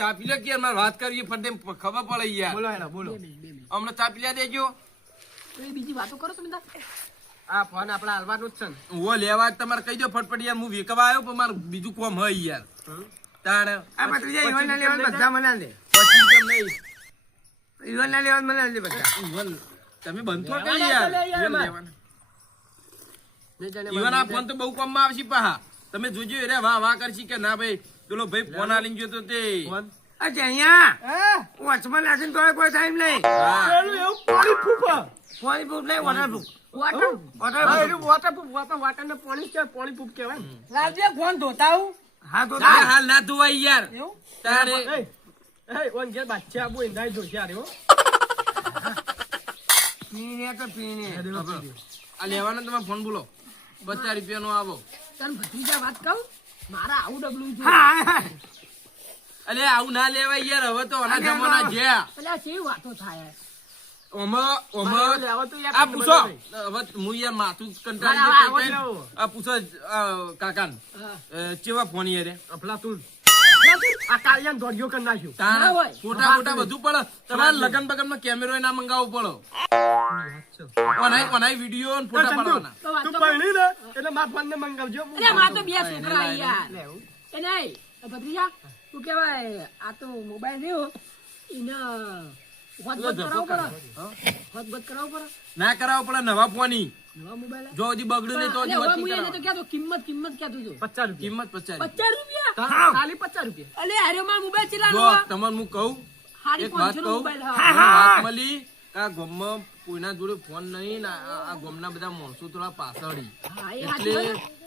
ચા પી લે કે મારે વાત કરીએ ફરતે ખબર પડે યાર. બોલો હેલો બોલો. હમણાં ચા પી લે દેજો. બીજી વાતો કરો તમે આ ફોન આપડા હાલવાનું જ છે ને. ઓ લેવા તમારે કહી દો ફટફટ યાર. હું વેકવા આવ્યો પણ મારું બીજું કોમ હોય યાર. તાણ આ ભત્રીજા ઈવન ના લેવા બધા મના દે. પછી કેમ નહીં ઈવન ના લેવા મના દે બધા. ઈવન તમે બંધો કરી યાર. ઈવન લેવાના. ઈવન આ ફોન તો બહુ કામમાં આવશે પાહા. તમે જોજો રે વાહ વાહ કરશી કે ના ભાઈ પેલો ભાઈ ફોન આલીને ગયો તો તે અચ્છા અહીંયા વોચમાં નાખીને તો કોઈ ટાઈમ નહીં. એવું પાણી ફૂફા પાણી પૂછ નહીં વોટરપ્રૂફ. વાટર પાણી કે પાણી ફૂફ કહેવાય ને. લાલજી ફોન ધોતા હું હા તો હાલ ના ધોવાય યાર. તારે ઓન જે બાદશાહ આબુ ઇંદાઈ જોશે આરે હો. પીને તો પીને. આ લેવાનો તમે ફોન બોલો 50 રૂપિયાનો આવો. તને ભત્રીજા વાત કહું મારા આવું ડબલું છે. હા હા અલે આવું ના લેવાય યાર. હવે તો આના જમાના જ્યાં એટલે આ કેવી વાતો થાય આ પૂછો હવે હું યાર માથું કંટાળી આ પૂછો કાકા ચેવા ફોન યાર અફલાતુન આ કાલિયાન દોડ્યો કરી નાખ્યું. ફોટા ફોટા બધું પડે. તમારે લગન બગન માં કેમેરો ના મંગાવવો પડે. ઓનાય વિડીયો ને ફોટા પાડવાના. તું પરણી ને એટલે મારા ફોન ને મંગાવજો. એટલે મારા તો બે છોકરા યાર. એ નહીં ભત્રીજા તું કેવાય આ તો મોબાઈલ રહ્યો એને હોતબત કરાવવો પડે. હોતબત કરાવવો પડે. ના કરાવવો પડે. નવા ફોની નવા મોબાઈલ જો હજી બગડ્યું નહીં તો હજી હવે હોત હું નહીં એને તો કરાવવાનું. કહેતો કિંમત કહેતું હતું 50 રૂપિયા. કિંમત 50 50 રૂપિયા ખાલી 50 રૂપિયા. અલે અરે મારો મોબાઈલ ચલાનો જો તમને હું કહું હારી એક વાત 500 નો કહું મોબાઈલ વાત મળી આ ગામમાં કોઈના જોડે ફોન નહીં ને આ ગામના બધા માણસો થોડા પાછળી હા એ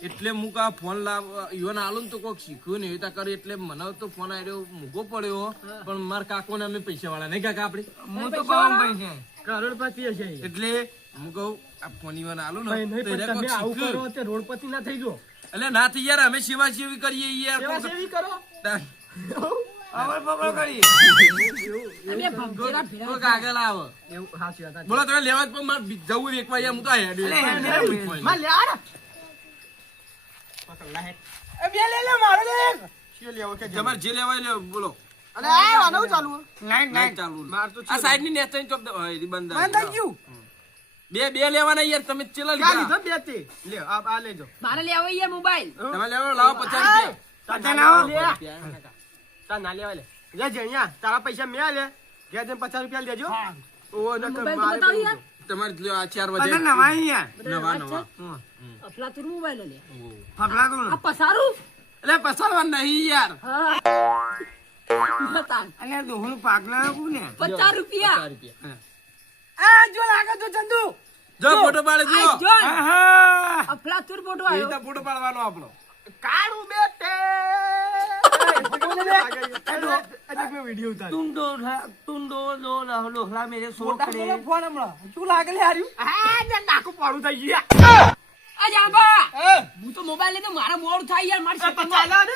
એટલે હું કા ફોન લાવ ઈવન આલું ને તો કોઈક શીખ્યું ને એવી રીતે કરે એટલે મને તો ફોન આવ્યો મૂકો પડ્યો પણ મારા કાકો ને અમે પૈસા વાળા નહીં કાકા આપણે હું તો પાવન પૈસા કરોડપતિ હશે એટલે હું કહું આ ફોન ઈવન આલું ને નહીં તો એને પણ કોઈક તમે આવું શીખ્યું. કરો તે રોડપતિ ના થઈ ગયો. એટલે ના થઈ યાર અમે સેવા સેવી કરીએ યાર સેવા સેવી કરો અવળ પવળ કરી. તમે ભંગેરા ભેરા કોઈક આગળ આવે એવું હાચી વાત બોલો તમે લેવા જ પણ મારે જવું એક વાર હું તો હેડ માં લે આ એ બે લે લે મારો લે તમારે જે લેવાય લે બોલો અરે આ આનું ચાલુ લાઈન લાઈટ લાઈન. ચાલુ આ સાઈડ ની નેચ ચોપ બંધ બંધ થઈ ગયું બે લેવાના યાર તમે ચેલા ક્યાં લીધા લીધો બે તે લ્યો આ લેજો મારે લેવો યાર મોબાઈલ તમે લેવો લાવો 50 રૂપિયા પચાસ લાવો. તા ના લેવા લે લે જણિયા તારા પૈસા મે લે ઘેર જઈને 50 રૂપિયા લેજો ઓ ન મારે તમારે લ્યો આ 4 બધા વાગે નવા અહીંયા. નવા અફલાતુન મોબાઈલ લે ફફલાતું આ પસારું એટલે પસારવા નહીં યાર હા અલ્યા દોહનું પાગલા નાખું ને. 50 રૂપિયા 50 રૂપિયા આ જો લાગે તો ચંદુ જો ફોટો પાડે જો આ જોન આહા. અફલાતુન ફોટો એ આવ્યો રીતે ફોટો પાડવાનો આપણો કાળું બેટે અજે વિડિયો ઉતાર તુંડો લોહલા મેરે મોટા સોકરે. બોલો ફોન હમણાં શું લાગે લે હાર્યું આ ને નાકુ પાડું થઈ ગયા આ જાબા હું તો મોબાઈલ લઈને મારા મોડ થાય યાર મારી ચાલો ને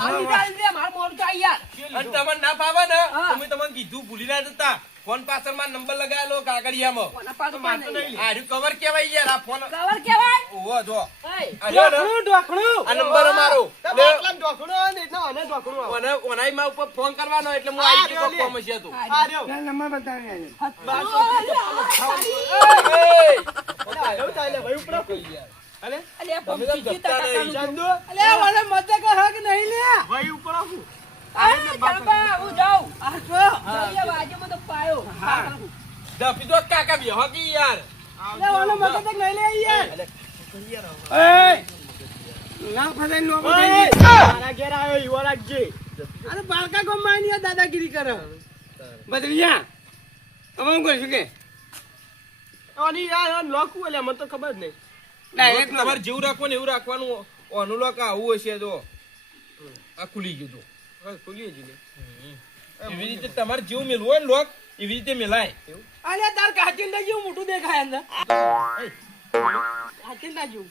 આલી ડાલ દે મારા મોડ થાય યાર અને તમને ના પાવે ને તમે તમને કીધું ભૂલી ના જતા ફોન પાછળ માં નંબર લગાવેલો કાગળિયામાં કોના પાડો મારતો નહીં આ રહ્યું કવર કેવાય યાર આ ફોન કવર કેવાય ઓહો જો એય આ રહ્યો ને ઢોકણું આ નંબર અમારો બાટલા ઢોકણો ને એટલે અને ઢોકણો ઓને ઓનાઈમાં ઉપર ફોન કરવાનો એટલે હું આવી ગયો કોમ છે તું આ રહ્યો ચાલ નંબર બતાવી આજે. અલે પંપી જીતા ચંદુ અલે મને મજા કે હક નહીં લે ભાઈ ઉપર આવું અરે જાબા હું જાઉં આ જો જઈએ વાજે મત પાયો દફી દો કાકા બી હોકી યાર લે મને મજા કે નહીં લે યાર એય! ના ફસાય, નો ફસાય. મારા ઘેર આવ્યો ઈવો રાખજે અરે બાળકા ગોમાં ની દાદાગીરી કરે બદલિયા હવે હું કરીશું કે આની યાર લોકું એટલે મને તો ખબર જ નહીં ડાયરેક્ટ તમારે જેવું રાખવું ને એવું રાખવાનું ઓનું લોક આવું હશે તો આ ખુલી ગયું તો ખુલી જ એવી રીતે તમારે જેવું મેલવું હોય ને લોક એવી રીતે મેલાય અલે તાર કાચિંડા જેવું મોટું દેખાય અંદર કાચિંડા જેવું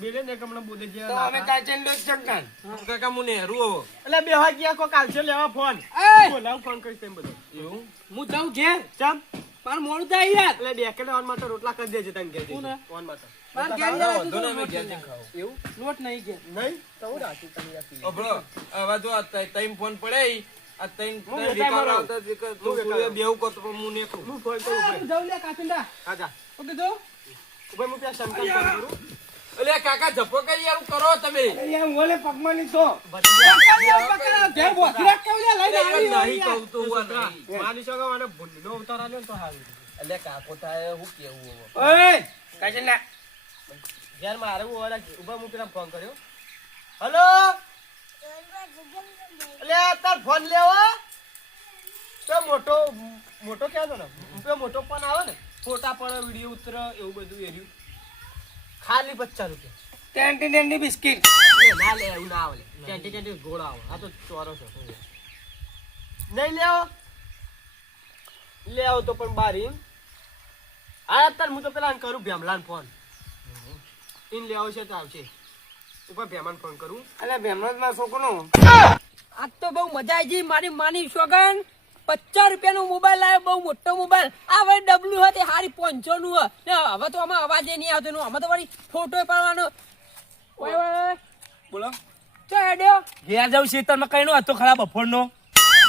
બેલે ને કમણા બોલે જે તો અમે કાચેન્ડો જ ચકન. કાકા હું નેહરું હવે એટલે બે વાગ્યા કો કાલસે લેવા ફોન એય! બોલાવ ફોન કરીશ તેમ બધું એવું હું જાઉં ઘેર ચમ માર મોડું થાય યાર એટલે ડેકેલે ઓન માટે રોટલા કરી દેજે તને ઘેર કોને? ઓન માટે માર ઘેર વાંધો જરા નહીં, તું અમે લોટ ઘેર લઈ જઈને આવ. ખાવું. એવું લોટ નહીં ઘેર નહીં તો હું રાખી તમે યાર અભળો, આવા જો આ તઈમ ફોન પડે ઈ, આ ત્રણ હું ત્રણ વેકાઈ મારો. આવતા જ એક તું પૂરે બેહું કરતો પણ હું નહીં કરું. હું ફોન કરું ભાઈ. હું જાઉં લે કાચિંડા. હા જા. શું કીધું? ભાઈ હું ત્યાં શંકર ફોન કરું. અલ્યા કાકા ઝપો કઈ યાર કરો તમે અહીંયા ઓલે પગમાં ની તો પકડો, ધેર બોધરા કેવું લે લઈને આવી હોય નહીં યાર. કહું તો હું આ નહીં. માની શકો મને ભૂંડીનો અવતાર આલ્યો ને તો સારું. અલ્યા કાકો થાય હું કેવું હવે? ઓય કાચિંડા યાર મારે હું ઉભા હું પેલા ફોન કર્યો. હલો અલ્યા તાર ફોન લેવો તો મોટો ક્યાં છો ને પેલો મોટો ફોન આવે ને ફોટા પડે વિડીયો ઉતરે એવું બધું એર્યું ખાલી 50 રૂપિયા. ટેન્ટી બિસ્કિટ ના લે એવું ના આવે ટેન્ટી ગોળ આવે આ તો ચોરો છે નહીં લેવો તો પણ બારી આ તાર હું તો પેલા કરું ભેમલાન ફોન ઇન લેવો છે તો આવશે ઉપર ભેમાન ફોન કરું. અલે ભેમનો જ મારો છોકરો આજ તો બહુ મજા આવી ગઈ મારી માની સોગન 50 રૂપિયાનો મોબાઈલ લાવ્યો બહુ મોટો મોબાઈલ આ વળી ડબલું હતી હારી 500 નું ને હવે તો આમાં અવાજ નહીં આવતો એનું આમાં તો વળી ફોટો પાડવાનો ઓય ઓય બોલો ચો હેડ્યો ઘેર જાઉં શેતરમાં કઈ નો હતો ખરાબ બફોરનો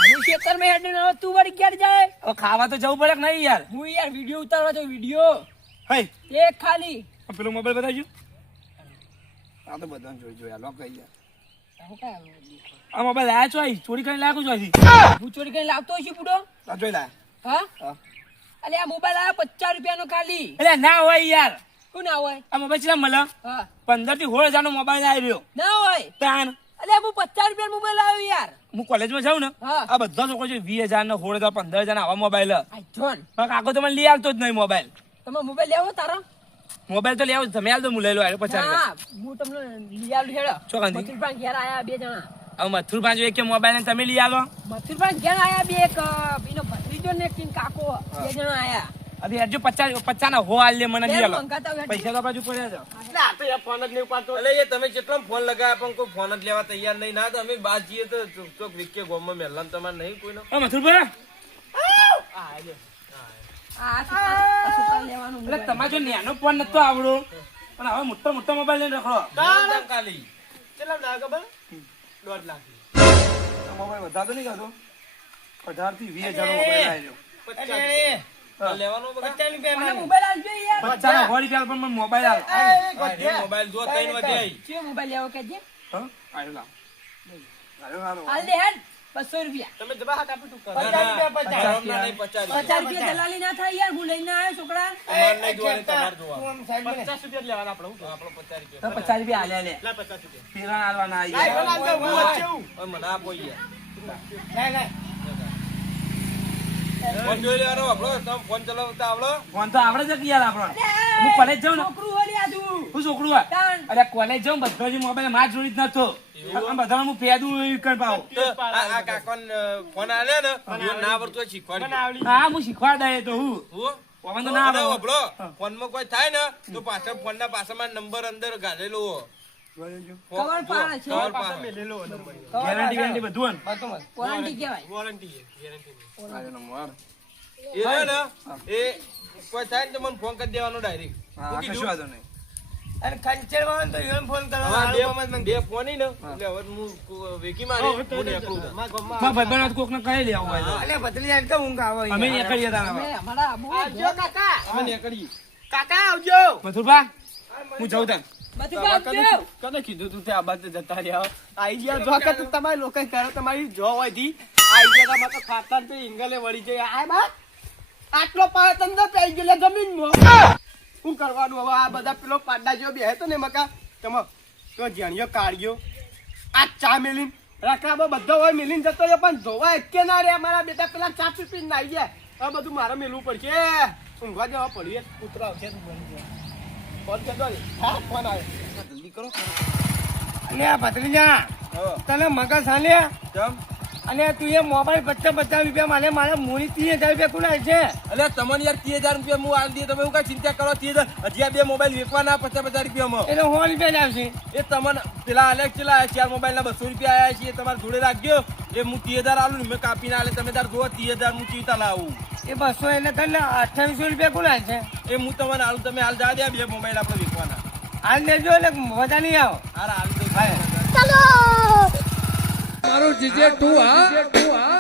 હું ખેતરમાં હેડ્યો તું વળી ક્યારે જાય હવે ખાવા તો જવું પડે કે નહીં યાર હું યાર વિડીયો ઉતારવા તો વિડીયો હઈ એક ખાલી પેલો મોબાઈલ બતાવજો આ તો બધાને જોઈ લો કઈ યાર આ મોબાઈલ લાયા છો અહીં ચોરી કરીને લાયા છો અહીં હું ચોરી કરીને લાવતો હશે પૂડો આ જોઈ લાયા હા હા. અલે આ મોબાઈલ આવ્યો 50 રૂપિયાનો ખાલી એટલે ના હોય યાર શું ના હોય આ મોબાઈલ ચેલા મળે હા 15 થી 16 હજાર નો મોબાઈલ આવ્યો ના હોય તાન અલે હું 50 રૂપિયાનો મોબાઈલ આવ્યો યાર હું કોલેજમાં જાઉં ને હા. આ બધા છોકરો છે 20,000 ને 16,000 15,000 આવા મોબાઈલ આ જોન પણ કાકો તો મને લઈ આવતો જ નહીં મોબાઈલ તમે મોબાઈલ લેવો તારો મોબાઈલ તો લેવો તમે આલ દો હું લઈ લો આવ્યો 50 હા હું તમને લઈ આલું હેડો ચોકાંદી? મથુરભાઈ ઘેર આયા બે જણા હવે મથુર પાંચ એક મોબાઈલ ને તમે લઈ આલો મથુરભાઈ ઘેર આયા બે એક એનો ભત્રીજો ને એક કાકો બે જણા આયા અભી હજુ 50 ના હો આલ લે મને લઈ આલો મંગાતા હોય પૈસા તો બાજુ પડ્યા છે એટલે આ તો યાર ફોન જ નહીં ઉપાડતો. અલે એ તમે કેટલો ફોન લગાવ્યા પણ કોઈ ફોન જ લેવા તૈયાર નહીં ના તો અમે બાદ જઈએ તો ચોક વિકે ગોમમાં મેલન તમારે નહીં કોઈનો મથુર ભાઈ આ લે. આ સુકા લેવાનું એટલે તમારે જો નાનો ફોન નતો આવડો પણ હવે મોટો મોબાઈલ લઈને રખડો એકદમ ખાલી કેટલા ના ખબર 1.5 લાખ. મોબાઈલ વધારતો નહીં જતો 18 થી 20,000 નો મોબાઈલ આવ્યો તો લેવાનો બગા મને મોબાઈલ આલજો યાર 50 ના હોળી ચાલ પણ મને મોબાઈલ આલ આ મોબાઈલ જો 3 વાગે આવી કે મોબાઈલ લેવો કે જે હા આવ્યો લાવ હાલ દે હેડ 200 રૂપિયા તમે જવા હાથ આપી તું કરો. ના, ના, ગરમના નહીં 50 50 રૂપિયા દલાલી ના થાય યાર હું લઈને આવ્યો છોકરા અમારે નહીં જોવાની, તમારે જોવાનું. 50 રૂપિયા જ લેવાના આપણે. હું કહું? આપણો 50 રૂપિયા. 50 રૂપિયા આલ્યા લે લા 50 રૂપિયા. પેલા આલવાના લાય, આવી બોલ આવજો, હું વચ્ચે હું. હવે મને આપો યાર. લાય, લાય. ફોન જોઈ લેવાનો આપણો તમે ફોન ચલાવતા આવડો ફોન તો આવડે છે કે યાર આપણો હું કોલેજ જાઉં ને છોકરું હોલી આજુ હું છોકરું હોય તાણ અરે કોલેજ જાઉં બધો જે મોબાઈલ માં જોડી જ નતો આમ બધા હું પેદું કર પાઉં તો આ કાકોને ફોન આલ્યા ને જો ના આવડતો હોય શીખવાડી મને આવડી. હા હું શીખવાડ દે તો હું હું પવન તો ના આવે આપણો ફોનમાં કોઈ થાય ને તો પાછળ ફોનના પાછળમાં નંબર અંદર ગાળેલો હો. કવર પાડે છે કવર પાછળ પાડે. મેલેલો નંબર. ગેરંટી ગેરંટી બધું વોરંટી કહેવાય વોરંટી છે, ગેરંટી નહીં. એ છે ને એ કોઈ થાય ને તો મને ફોન કરી દેવાનો ડાયરેક્ટ. હા કશું વાંધો નહીં અને ખંચેર વાળાને તો ઈવન ફોન કરવાનો. હા, હારું બે ફોન ઈ ને એટલે હવે હું વેકી મારી હું નીકળું છું. મારા ગામમાં મારા ભાઈબંધ કોક ને કહી લેવું હોય તો. અલ્યા બદલી જાય તો ઊંઘ આવે અમે નીકળીએ તારા અમે અમારા આબુ આવજો કાકા. અમે નીકળીએ. કાકા આવજો. મથુરભા હું જાઉં તાર બધું આપજો કને કીધું તું તે આ બાજુ જતા રહ્યા આઈ ગયા જો કે તું તમારી લોકો કરો તમારી જો હોય ધી આઈ ગયા મત ખાતા ને ઇંગલે વળી જાય આ બા આટલો પાડ તંદર પઈ ગયો જમીનમાં શું કરવાનું હવે આ બધા પેલો પાડા જેવો બેહે તો ને મકા તમે તો જાણ્યો કાઢ્યો આ ચા મેલીન રકાબો બધો હોય મેલીન જતો રહ્યો પણ ધોવા એકે ના રે મારા બેટા પેલા ચા પી નાઈ ગયા હવે બધું મારે મેલવું પડશે ઊંઘવા જવા પડ્યું કૂતરા આવશે તું બની જાય ફોન કરજો ને હા ફોન આવે જલ્દી કરો. અને આ ભત્રીજા હા. તને મગજ હાલ્યા કેમ? અને તું એ મોબાઈલ 50 રૂપિયા મારે મારા મૂડી 30,000 રૂપિયા કુના છે અલ્યા તમને યાર 30,000 રૂપિયા હું આલી દઈએ તમે એવું કઈ ચિંતા કરો 30,000 હજી આ બે મોબાઈલ વેચવાના 50 રૂપિયામાં એટલે 100 રૂપિયા જ આવશે એ તમને પેલા આલે ચેલા 4 મોબાઈલ ના 200 રૂપિયા આયા છે એ તમારે જોડે રાખજો એ હું 30,000 આલું ને મેં કાપીને આલે તમે તાર જોવો 30,000 હું ચીવતા લાવું એ 200 એટલે તને 2800 રૂપિયા કુના છે એ હું તમને આલું તમે હાલ જા દે બે મોબાઈલ આપણે વેચવાના હાલ લેજો એટલે મજા નહીં આવો હાલ હાલ દો. મારું જીજે તું હા